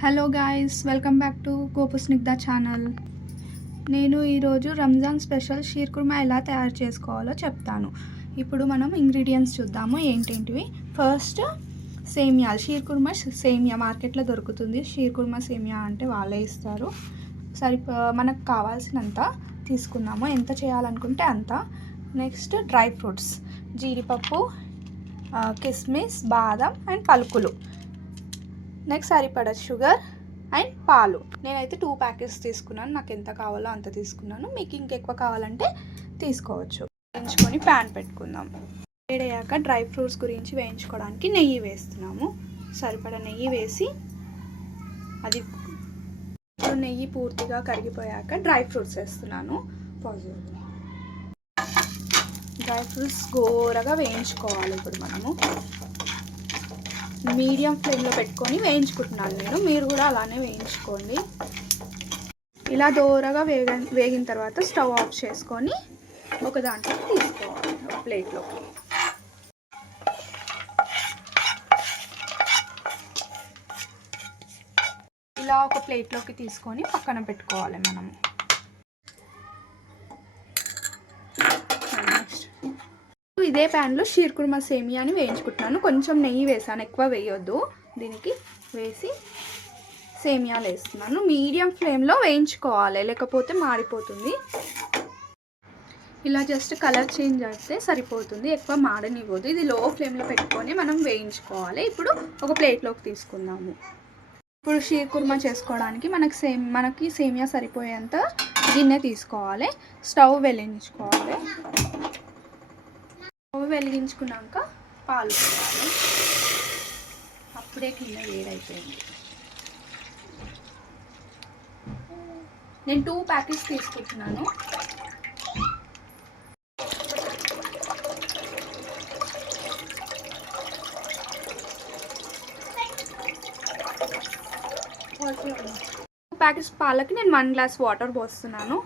Hello guys, welcome back to Gopu Snigdha channel. నేను ఈరోజు Ramzan special shear kurma ఎలా తయారు చేసుకోవాలో చెప్తాను. ఇప్పుడు మనం ఇంగ్రీడియంట్స్ చూద్దాము ఏంటేంటివి. ఫస్ట్ సేమియాలు. షీర్ కుర్మా సేమియా మార్కెట్లో దొరుకుతుంది. షీర్ కుర్మా సేమియా అంటే వాళ్ళే ఇస్తారు. మనకు కావాల్సినంత తీసుకున్నాము, ఎంత చేయాలనుకుంటే అంత. నెక్స్ట్ డ్రై ఫ్రూట్స్, జీడిపప్పు, కిస్మిస్, బాదం అండ్ పలుకులు. నెక్స్ట్ సరిపడా షుగర్ అండ్ పాలు. నేనైతే 2 ప్యాకెట్స్ తీసుకున్నాను, నాకు ఎంత కావాలో అంత తీసుకున్నాను. మీకు ఇంకెక్కువ కావాలంటే తీసుకోవచ్చు. వేయించుకొని ప్యాన్ పెట్టుకుందాం. వేడయ్యాక డ్రై ఫ్రూట్స్ గురించి వేయించుకోవడానికి నెయ్యి వేస్తున్నాము. సరిపడా నెయ్యి వేసి అది నెయ్యి పూర్తిగా కరిగిపోయాక డ్రై ఫ్రూట్స్ వేస్తున్నాను. డ్రై ఫ్రూట్స్ గోరగా వేయించుకోవాలి. ఇప్పుడు మనము మీడియం ఫ్లేమ్లో పెట్టుకొని వేయించుకుంటున్నాను నేను, మీరు కూడా అలానే వేయించుకోండి. ఇలా దోరగా వేగిన తర్వాత స్టవ్ ఆఫ్ చేసుకొని ఒక దాంట్లో తీసుకోవాలి, ఒక ప్లేట్లోకి. ఇలా ఒక ప్లేట్లోకి తీసుకొని పక్కన పెట్టుకోవాలి మనము. ఇదే ప్యాన్లో షీర్ కుర్మా సేమియాని వేయించుకుంటున్నాను. కొంచెం నెయ్యి వేసాను, ఎక్కువ వేయొద్దు. దీనికి వేసి సేమియాలు వేస్తున్నాను. మీడియం ఫ్లేమ్లో వేయించుకోవాలి, లేకపోతే మాడిపోతుంది. ఇలా జస్ట్ కలర్ చేంజ్ అయితే సరిపోతుంది, ఎక్కువ మాడనివ్వద్దు. ఇది లో ఫ్లేమ్లో పెట్టుకొని మనం వేయించుకోవాలి. ఇప్పుడు ఒక ప్లేట్లోకి తీసుకుందాము. ఇప్పుడు షీర్ కుర్మా చేసుకోవడానికి మనకి సేమియా సరిపోయేంత గిన్నె తీసుకోవాలి. స్టవ్ వెలిగించుకోవాలి. వెలిగించుకున్నాక పాలు పోయాలి. అప్పుడే గిన్నె వేడైపోయింది. నేను 2 ప్యాకెట్స్ తీసుకుంటున్నాను. ప్యాకెట్స్ పాలకి నేను 1 గ్లాస్ వాటర్ పోస్తున్నాను.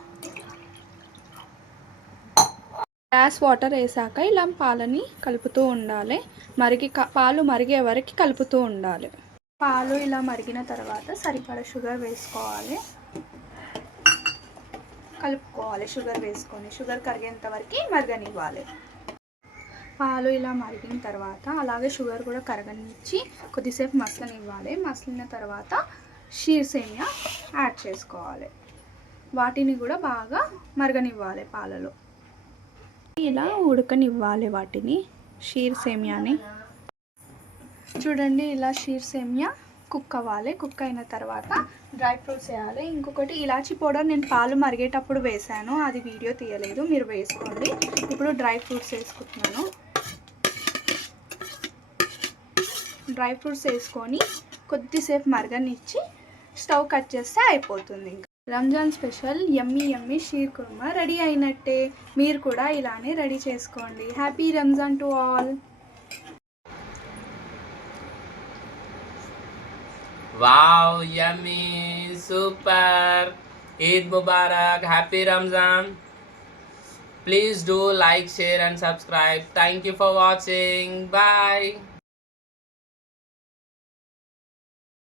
గ్లాస్ వాటర్ వేసాక ఇలా పాలని కలుపుతూ ఉండాలి. పాలు మరిగే వరకు కలుపుతూ ఉండాలి. పాలు ఇలా మరిగిన తర్వాత సరిపడా షుగర్ వేసుకోవాలి, కలుపుకోవాలి. షుగర్ వేసుకొని షుగర్ కరిగేంత వరకు మరగనివ్వాలి. పాలు ఇలా మరిగిన తర్వాత అలాగే షుగర్ కూడా కరగనిచ్చి కొద్దిసేపు మసలనివ్వాలి. మసలిన తర్వాత షీర్ సేమియా యాడ్ చేసుకోవాలి. వాటిని కూడా బాగా మరగనివ్వాలి పాలలో. ఇలా ఉడకనివ్వాలి వాటిని, షీర్ సేమియాని. చూడండి, ఇలా షీర్ సేమియా కుక్ అవ్వాలి. కుక్ అయిన తర్వాత డ్రై ఫ్రూట్స్ వేయాలి. ఇంకొకటి ఇలాచీ పౌడర్ నేను పాలు మరిగేటప్పుడు వేసాను, అది వీడియో తీయలేదు, మీరు వేసుకోండి. ఇప్పుడు డ్రై ఫ్రూట్స్ వేసుకుంటున్నాను. డ్రై ఫ్రూట్స్ వేసుకొని కొద్దిసేపు మరగనిచ్చి స్టవ్ కట్ చేస్తే అయిపోతుంది. రంజాన్ స్పెషల్ యమ్మీ యమ్మీ షీర్ కుర్మా రెడీ అయినట్టే. మీరు కూడా ఇలానే రెడీ చేసుకోండి. Happy Ramzan to all. Wow, yummy, super. Eid Mubarak, happy Ramzan. Please do like, share and subscribe. Thank you for watching. Bye.